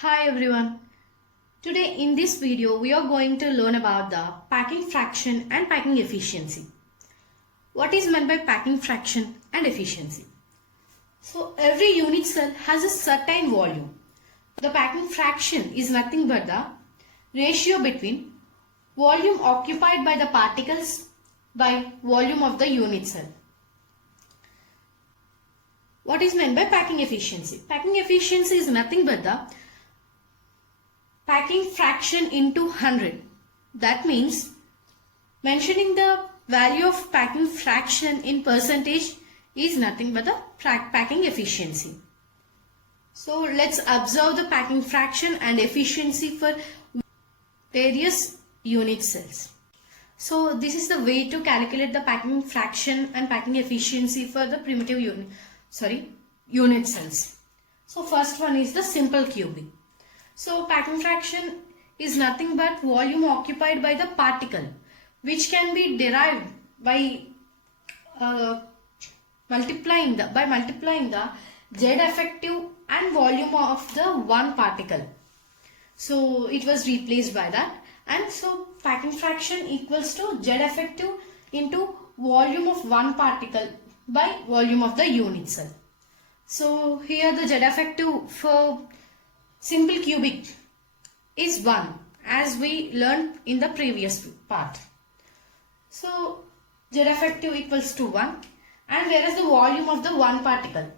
Hi everyone. Today in this video we are going to learn about the packing fraction and packing efficiency. What is meant by packing fraction and efficiency? So every unit cell has a certain volume. The packing fraction is nothing but the ratio between volume occupied by the particles by volume of the unit cell. What is meant by packing efficiency? Packing efficiency is nothing but the packing fraction into 100. That means mentioning the value of packing fraction in percentage is nothing but the packing efficiency. So let's observe the packing fraction and efficiency for various unit cells. So this is the way to calculate the packing fraction and packing efficiency for the primitive unit cells. So first one is the simple cubic. So packing fraction is nothing but volume occupied by the particle, which can be derived by multiplying the Z effective and volume of the one particle. So it was replaced by that, and so packing fraction equals to Z effective into volume of one particle by volume of the unit cell. So here the Z effective for simple cubic is 1, as we learned in the previous part. So Z effective equals to 1, and whereas the volume of the one particle.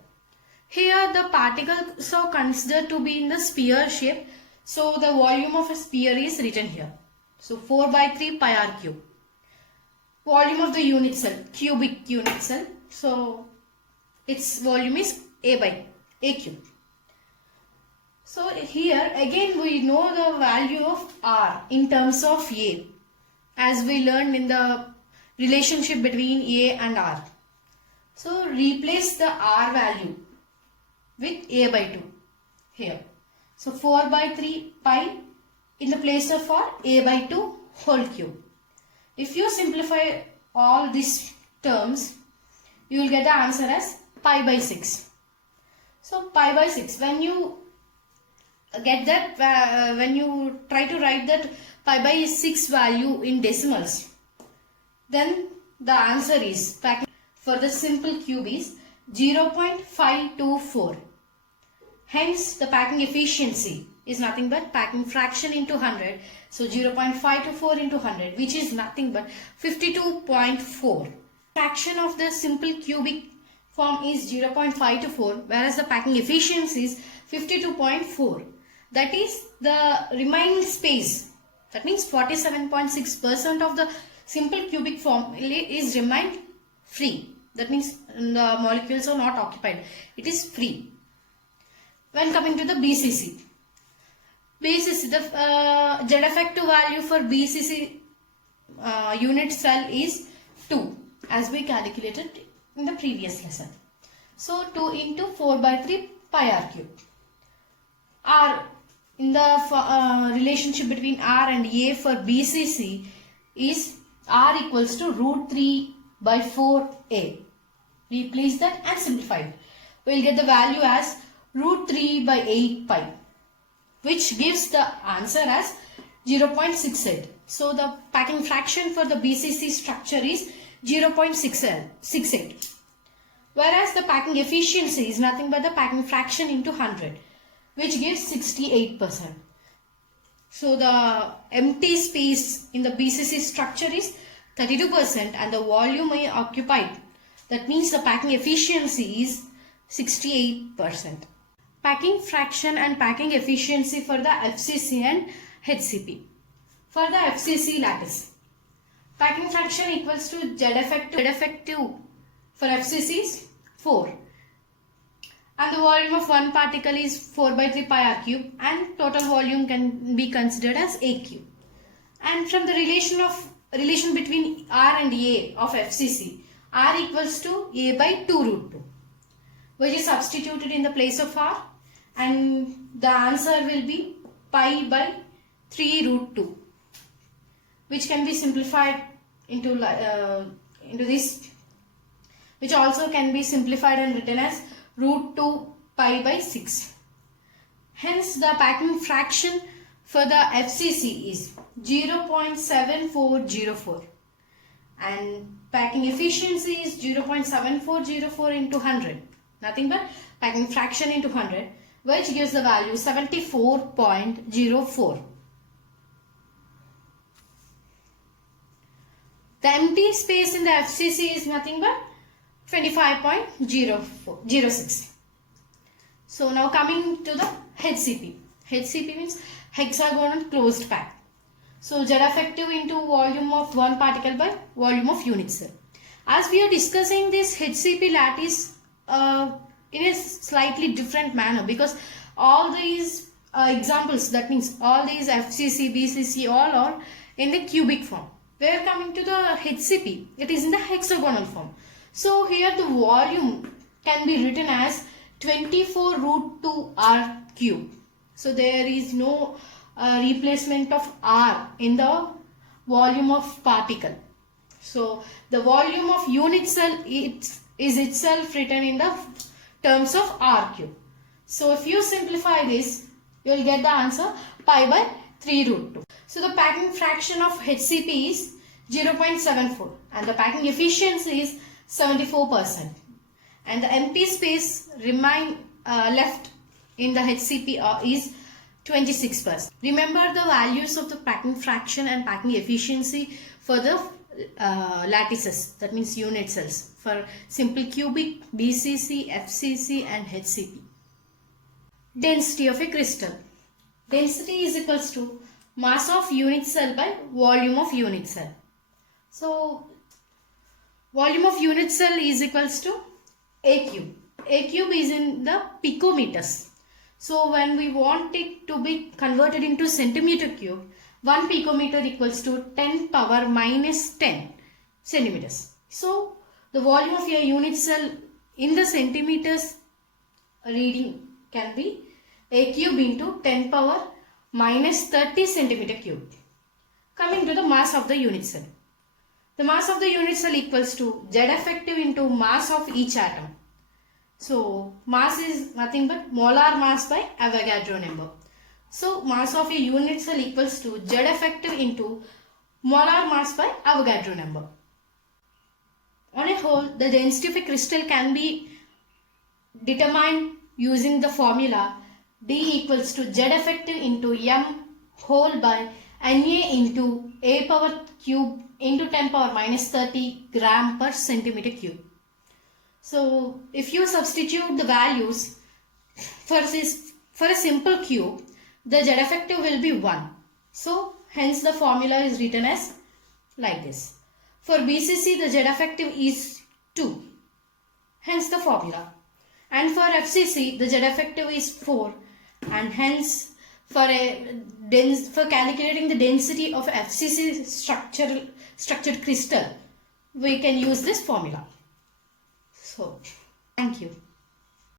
Here the particles are considered to be in the sphere shape. So the volume of a sphere is written here. So 4 by 3 pi r cube. Volume of the unit cell, cubic unit cell. So its volume is A by A cube. So here again we know the value of R in terms of A, as we learned in the relationship between A and R. So replace the R value with A by 2 here. So 4 by 3 pi in the place of R, A by 2 whole cube. If you simplify all these terms, you will get the answer as pi by 6. So pi by 6, when you get that, when you try to write that pi by 6 value in decimals, then the answer is, for the simple cube, is 0.524. Hence the packing efficiency is nothing but packing fraction into 100. So 0.524 into 100, which is nothing but 52.4. Fraction of the simple cubic form is 0.524, whereas the packing efficiency is 52.4. That is the remaining space. That means 47.6% of the simple cubic form is remained free. That means the molecules are not occupied. It is free. When coming to the BCC. BCC, the Z effective value for BCC unit cell is 2, as we calculated in the previous lesson. So 2 into 4 by 3 pi r cube. R in the relationship between R and A for BCC is R equals to root 3 by 4A. Replace that and simplify it. We will get the value as root 3 by 8 pi, which gives the answer as 0.68. So the packing fraction for the BCC structure is 0.68. Whereas the packing efficiency is nothing but the packing fraction into 100, which gives 68%. So the empty space in the BCC structure is 32% and the volume occupied, that means the packing efficiency is 68%. Packing fraction and packing efficiency for the FCC and HCP. For the FCC lattice, packing fraction equals to Z effective for FCC is 4. And the volume of one particle is 4 by 3 pi r cube, and total volume can be considered as A cube. And from the relation between R and A of FCC, R equals to A by 2 root 2, which is substituted in the place of R, and the answer will be pi by 3 root 2, which can be simplified into this, which also can be simplified and written as root 2 pi by 6. Hence, the packing fraction for the FCC is 0.7404 and packing efficiency is 0.7404 into 100. Nothing but packing fraction into 100, which gives the value 74.04. The empty space in the FCC is nothing but 25.06. So now coming to the HCP. HCP means hexagonal closed pack. So Z effective into volume of one particle by volume of unit cell. As we are discussing this HCP lattice in a slightly different manner, because all these examples, that means all these FCC, BCC, all are in the cubic form. We are coming to the HCP. It is in the hexagonal form. So here the volume can be written as 24 root 2 R cube. So there is no replacement of R in the volume of particle. So the volume of unit cell is itself written in the terms of R cube. So if you simplify this, you will get the answer pi by 3 root 2. So the packing fraction of HCP is 0.74 and the packing efficiency is 74%. And the empty space left in the HCP is 26%. Remember the values of the packing fraction and packing efficiency for the lattices, that means unit cells, for simple cubic, BCC, FCC and HCP. Density of a crystal. Density is equals to mass of unit cell by volume of unit cell. So volume of unit cell is equals to A cube. A cube is in the picometers. So when we want it to be converted into centimeter cube, 1 picometer equals to 10 power minus 10 centimeters. So the volume of a unit cell in the centimeters reading can be A cube into 10 power minus 30 centimeter cube. Coming to the mass of the unit cell. The mass of the unit cell equals to Z effective into mass of each atom. So mass is nothing but molar mass by Avogadro number. So mass of a unit cell equals to Z effective into molar mass by Avogadro number. On a whole, the density of a crystal can be determined using the formula D equals to Z effective into M whole by Na into A power cube into 10 power minus 30 gram per centimeter cube. So if you substitute the values for a simple cube, the Z effective will be 1. So hence the formula is written as like this. For BCC, the Z effective is 2. Hence the formula. And for FCC, the Z effective is 4. And hence for calculating the density of FCC structured crystal, we can use this formula. So, thank you.